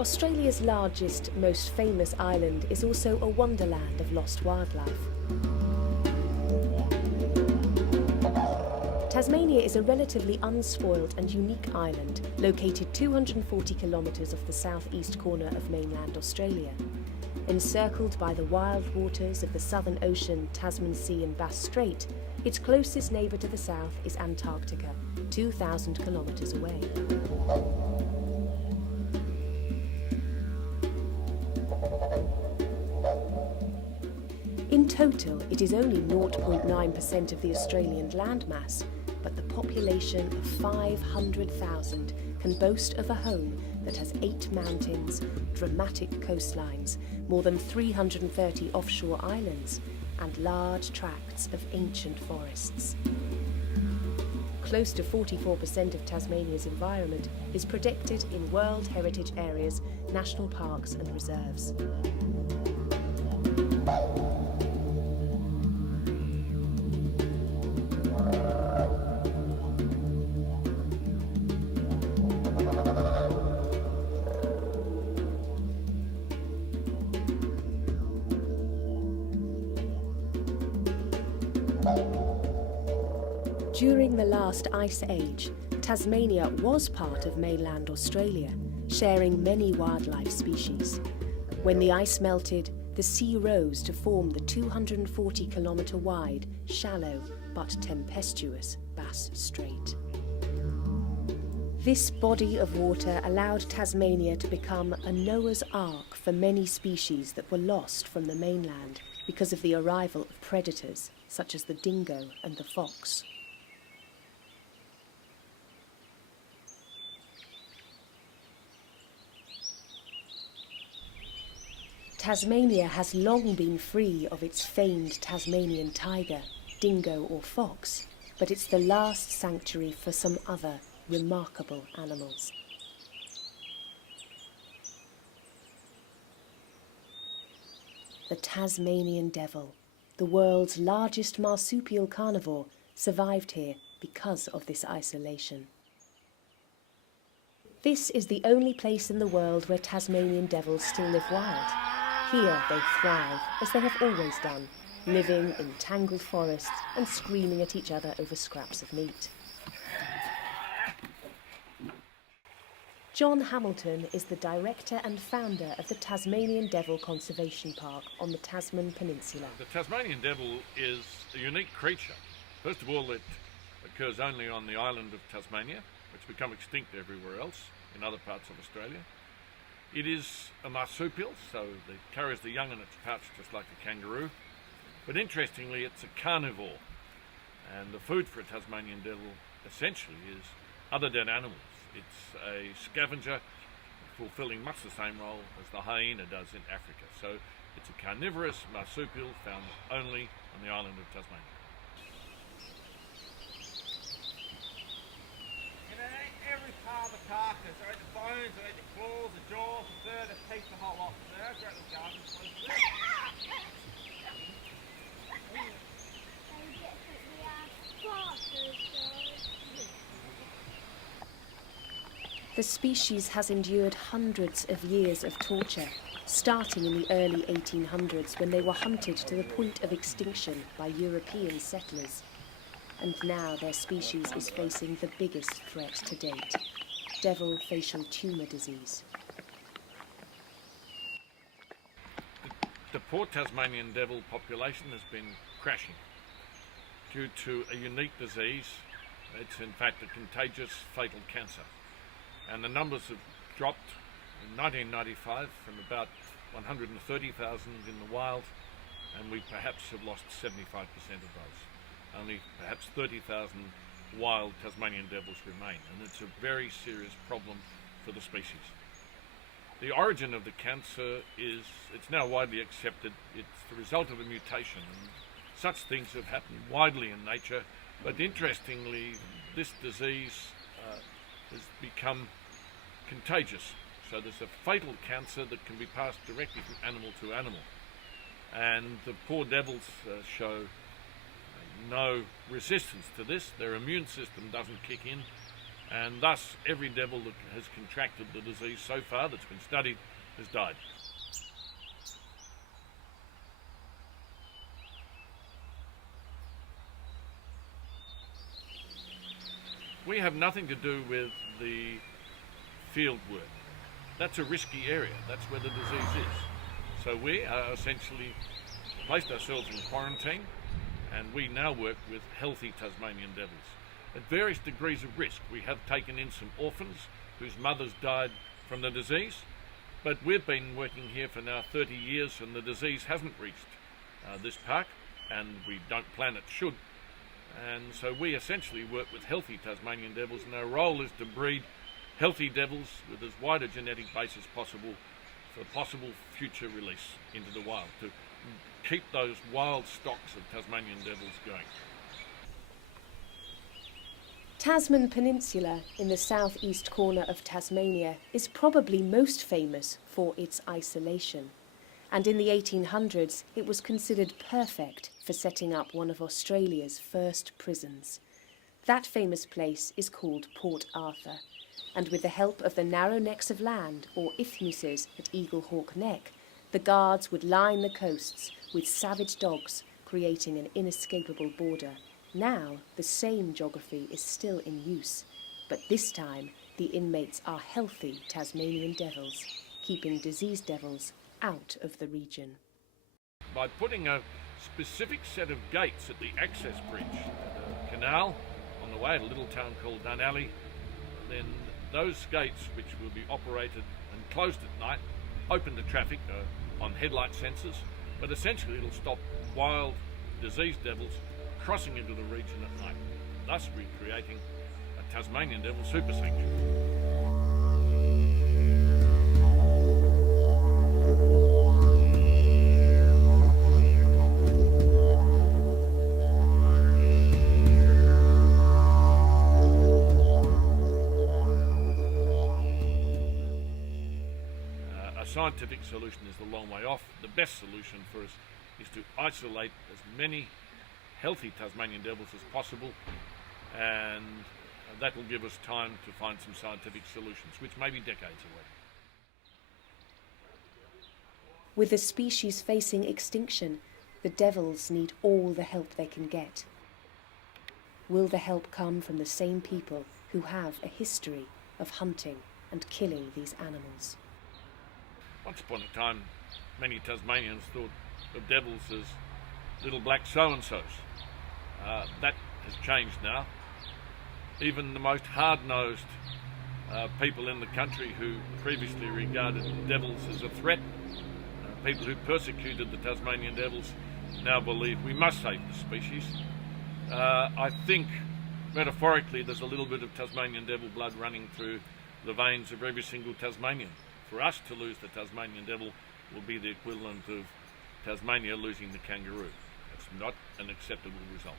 Australia's largest, most famous island is also a wonderland of lost wildlife. Tasmania is a relatively unspoilt and unique island located 240 kilometres off the southeast corner of mainland Australia. Encircled by the wild waters of the Southern Ocean, Tasman Sea and Bass Strait, its closest neighbour to the south is Antarctica, 2,000 kilometres away. In total, it is only 0.9% of the Australian landmass, but the population of 500,000 can boast of a home that has 8 mountains, dramatic coastlines, more than 330 offshore islands, and large tracts of ancient forests. Close to 44% of Tasmania's environment is protected in World Heritage Areas, national parks and reserves. During the last ice age, Tasmania was part of mainland Australia, sharing many wildlife species. When the ice melted, the sea rose to form the 240-kilometre wide, shallow but tempestuous Bass Strait. This body of water allowed Tasmania to become a Noah's Ark for many species that were lost from the mainland because of the arrival of predators such as the dingo and the fox. Tasmania has long been free of its famed Tasmanian tiger, dingo or fox, but it's the last sanctuary for some other remarkable animals. The Tasmanian Devil, the world's largest marsupial carnivore, survived here because of this isolation. This is the only place in the world where Tasmanian devils still live wild. Here they thrive, as they have always done, living in tangled forests and screaming at each other over scraps of meat. John Hamilton is the director and founder of the Tasmanian Devil Conservation Park on the Tasman Peninsula. The Tasmanian devil is a unique creature. First of all, it occurs only on the island of Tasmania, which has become extinct everywhere else in other parts of Australia. It is a marsupial, so it carries the young in its pouch just like a kangaroo. But interestingly, it's a carnivore, and the food for a Tasmanian devil essentially is other dead animals. It's a scavenger, fulfilling much the same role as the hyena does in Africa. So it's a carnivorous marsupial found only on the island of Tasmania. Every part of the carcass, they eat the bones, they eat the claws, the jaws, the fur, the teeth, the whole lot. They're great little gardens. The species has endured hundreds of years of torture, starting in the early 1800s when they were hunted to the point of extinction by European settlers. And now their species is facing the biggest threat to date, Devil Facial Tumor Disease. The poor Tasmanian devil population has been crashing due to a unique disease. It's in fact a contagious fatal cancer. And the numbers have dropped in 1995 from about 130,000 in the wild, and we perhaps have lost 75% of those. Only perhaps 30,000 wild Tasmanian devils remain, and it's a very serious problem for the species. The origin of the cancer it's now widely accepted. It's the result of a mutation, and such things have happened widely in nature, but interestingly, this disease has become contagious. So there's a fatal cancer that can be passed directly from animal to animal. And the poor devils show no resistance to this. Their immune system doesn't kick in, and thus every devil that has contracted the disease so far that's been studied has died. We have nothing to do with the field work. That's a risky area. That's where the disease is. So we are essentially placed ourselves in quarantine, and we now work with healthy Tasmanian devils. At various degrees of risk, we have taken in some orphans whose mothers died from the disease, but we've been working here for now 30 years and the disease hasn't reached this park, and we don't plan it should. And so we essentially work with healthy Tasmanian devils, and our role is to breed healthy devils with as wide a genetic base as possible for possible future release into the wild, to keep those wild stocks of Tasmanian devils going. Tasman Peninsula in the southeast corner of Tasmania is probably most famous for its isolation. And in the 1800s it was considered perfect for setting up one of Australia's first prisons. That famous place is called Port Arthur, and with the help of the narrow necks of land, or isthmuses at Eagle Hawk Neck, the guards would line the coasts with savage dogs, creating an inescapable border. Now the same geography is still in use, but this time the inmates are healthy Tasmanian devils, keeping diseased devils out of the region. By putting a specific set of gates at the access bridge to the canal on the way at a little town called Dunalley, then those gates, which will be operated and closed at night, open to traffic on headlight sensors, but essentially it'll stop wild diseased devils crossing into the region at night, thus recreating a Tasmanian devil super sanctuary. Scientific solution is the long way off. The best solution for us is to isolate as many healthy Tasmanian devils as possible, and that will give us time to find some scientific solutions, which may be decades away. With the species facing extinction, the devils need all the help they can get. Will the help come from the same people who have a history of hunting and killing these animals? Once upon a time, many Tasmanians thought of devils as little black so-and-sos. That has changed now. Even the most hard-nosed people in the country who previously regarded devils as a threat, people who persecuted the Tasmanian devils, now believe we must save the species. I think, metaphorically, there's a little bit of Tasmanian devil blood running through the veins of every single Tasmanian. For us to lose the Tasmanian devil will be the equivalent of Tasmania losing the kangaroo. It's not an acceptable result.